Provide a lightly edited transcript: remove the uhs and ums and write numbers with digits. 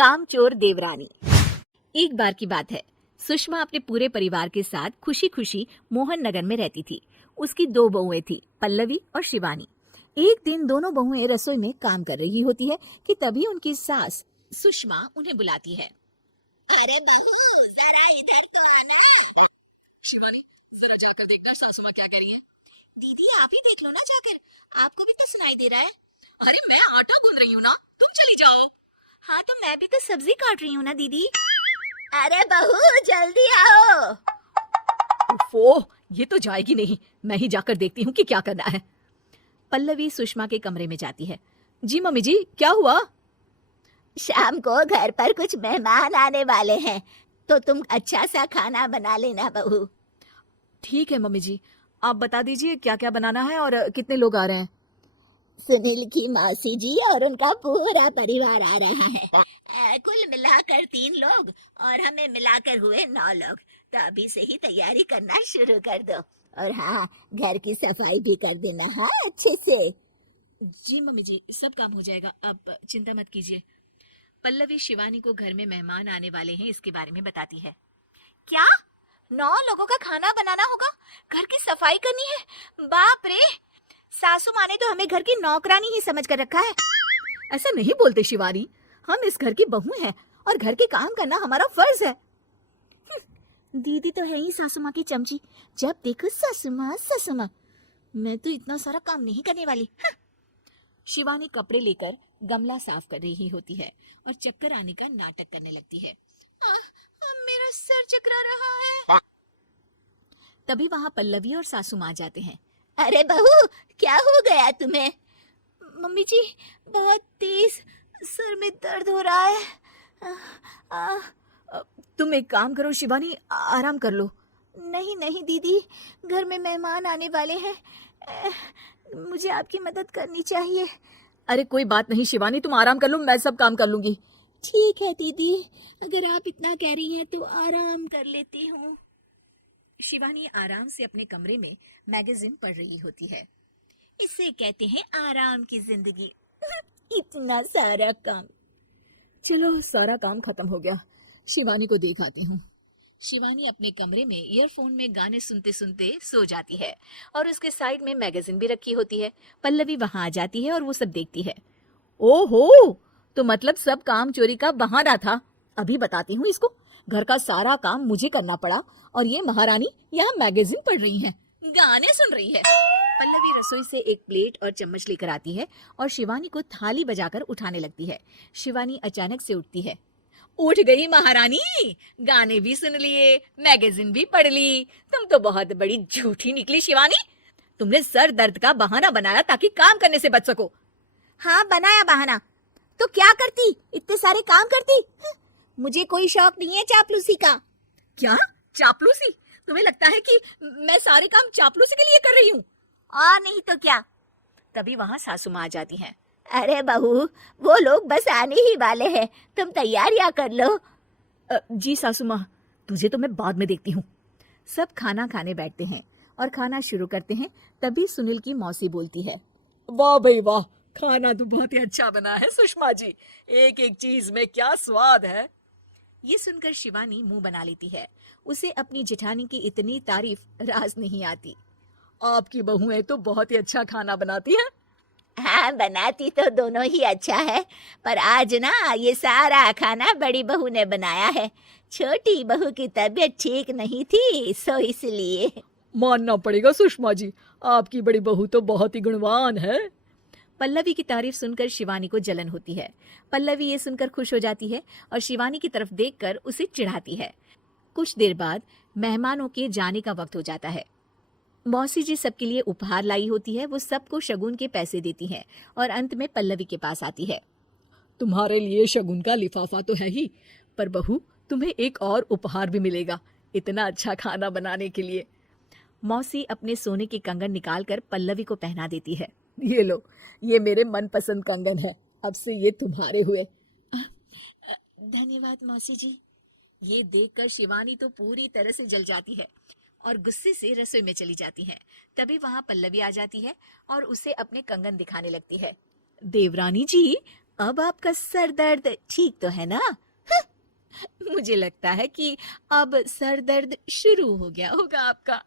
कामचोर देवरानी। एक बार की बात है, सुषमा अपने पूरे परिवार के साथ खुशी खुशी मोहन नगर में रहती थी। उसकी 2 बहुएं थी, पल्लवी और शिवानी। एक दिन दोनों बहुएं रसोई में काम कर रही होती है कि तभी उनकी सास सुषमा उन्हें बुलाती है। अरे बहू, जरा इधर तो आना। शिवानी, जरा जाकर देखना सासू माँ क्या कह रही है। दीदी आप ही देख लो ना जाकर, आपको भी तो सुनाई दे रहा है। अरे मैं आटा गूंद रही हूँ ना, तुम चली जाओ। हाँ तो मैं भी तो सब्जी काट रही हूँ ना दीदी। अरे बहू जल्दी आओ। ओफो, ये तो जाएगी नहीं। मैं ही जाकर देखती हूँ कि क्या करना है। पल्लवी सुषमा के कमरे में जाती है। जी मम्मी जी, क्या हुआ? शाम को घर पर कुछ मेहमान आने वाले हैं, तो तुम अच्छा सा खाना बना लेना बहू। ठीक है मम्मी जी, आप बता दीजिए क्या क्या बनाना है और कितने लोग आ रहे हैं। सुनील की मौसी जी और उनका पूरा परिवार आ रहा है। कुल मिलाकर 3 लोग और हमें मिलाकर हुए 9 लोग। तो अभी से ही तैयारी करना शुरू कर दो। और हाँ, घर की सफाई भी कर देना, हाँ अच्छे से। जी मम्मी जी, सब काम हो जाएगा, आप चिंता मत कीजिए। पल्लवी शिवानी को घर में मेहमान आने वाले हैं इसके बारे में बताती है। क्या 9 लोगों का खाना बनाना होगा, घर की सफाई करनी है? बाप रे, सासू माँ ने तो हमें घर की नौकरानी ही समझ कर रखा है। ऐसा नहीं बोलते शिवानी, हम इस घर की बहू हैं और घर के काम करना हमारा फर्ज है। दीदी तो है ही सासू माँ की चमची, जब देखो सासू माँ सासू माँ। मैं तो इतना सारा काम नहीं करने वाली। शिवानी कपड़े लेकर गमला साफ कर रही होती है और चक्कर आने का नाटक करने लगती है। मेरा सर चकरा रहा है। तभी वहाँ पल्लवी और सासू माँ जाते हैं। अरे बहू, क्या हो गया तुम्हें? मम्मी जी, बहुत तेज सर में दर्द हो रहा है। तुम एक काम करो शिवानी, आराम कर लो। नहीं नहीं दीदी, घर में मेहमान आने वाले हैं, मुझे आपकी मदद करनी चाहिए। अरे कोई बात नहीं शिवानी, तुम आराम कर लो, मैं सब काम कर लूंगी। ठीक है दीदी, अगर आप इतना कह रही हैं तो आराम कर लेती हूँ। शिवानी आराम से अपने कमरे में मैगजीन पढ़ रही होती है। इसे कहते हैं आराम की जिंदगी। इतना सारा काम। चलो सारा काम खत्म हो गया, शिवानी को देख आती हूँ। शिवानी अपने कमरे में ईयरफोन में गाने सुनते सुनते सो जाती है और उसके साइड में मैगजीन भी रखी होती है। पल्लवी वहां आ जाती है और वो सब देखती है। ओहो, तो मतलब सब काम चोरी का बहाना था। अभी बताती हूँ इसको। घर का सारा काम मुझे करना पड़ा और ये महारानी यहाँ मैगजीन पढ़ रही है, गाने सुन रही है। पल्लवी रसोई से एक प्लेट और चम्मच लेकर आती है और शिवानी को थाली बजाकर उठाने लगती है। शिवानी अचानक से उठती है। उठ गई महारानी, गाने भी सुन लिए, मैगजीन भी पढ़ ली। तुम तो बहुत बड़ी झूठी निकली शिवानी। तुमने सर दर्द का बहाना बनाया ताकि काम करने से बच सको। हाँ बनाया बहाना, तो क्या करती, इतने सारे काम करती। मुझे कोई शौक नहीं है चापलूसी का। क्या चापलूसी? तुम्हें लगता है कि मैं सारे काम चापलूसी के लिए कर रही हूँ? और नहीं तो क्या। तभी वहाँ सासू माँ आ जाती हैं। अरे बहू, वो लोग बस आने ही वाले हैं, तुम तैयारियां कर लो। जी सासू माँ, तुझे तो मैं बाद में देखती हूँ। सब खाना खाने बैठते हैं और खाना शुरू करते हैं। तभी सुनील की मौसी बोलती है। वाह भाई वाह, खाना तो बहुत ही अच्छा बना है सुषमा जी, एक एक चीज में क्या स्वाद है। ये सुनकर शिवानी मुंह बना लेती है। उसे अपनी जेठानी की इतनी तारीफ राज नहीं आती। आपकी बहुएं तो बहुत ही अच्छा खाना बनाती हैं। हाँ बनाती तो दोनों ही अच्छा है, पर आज ना ये सारा खाना बड़ी बहू ने बनाया है। छोटी बहू की तबीयत ठीक नहीं थी, सो इसलिए। मानना पड़ेगा सुषमा जी, आपकी बड़ी बहू तो बहुत ही गुणवान है। पल्लवी की तारीफ सुनकर शिवानी को जलन होती है। पल्लवी ये सुनकर खुश हो जाती है और शिवानी की तरफ देखकर उसे चिढ़ाती है। कुछ देर बाद मेहमानों के जाने का वक्त हो जाता है। मौसी जी सबके लिए उपहार लाई होती है। वो सबको शगुन के पैसे देती हैं और अंत में पल्लवी के पास आती है। तुम्हारे लिए शगुन का लिफाफा तो है ही, पर बहू तुम्हें एक और उपहार भी मिलेगा, इतना अच्छा खाना बनाने के लिए। मौसी अपने सोने के कंगन निकालकर पल्लवी को पहना देती है। ये लो, ये मेरे मनपसंद कंगन है, अब से ये तुम्हारे हुए। धन्यवाद मौसी जी। ये देखकर शिवानी तो पूरी तरह से जल जाती है और गुस्से से रसोई में चली जाती है। तभी वहाँ पल्लवी आ जाती है और उसे अपने कंगन दिखाने लगती है। देवरानी जी, अब आपका सर दर्द ठीक तो है ना? मुझे लगता है कि अब सर दर्द शुरू हो गया होगा आपका।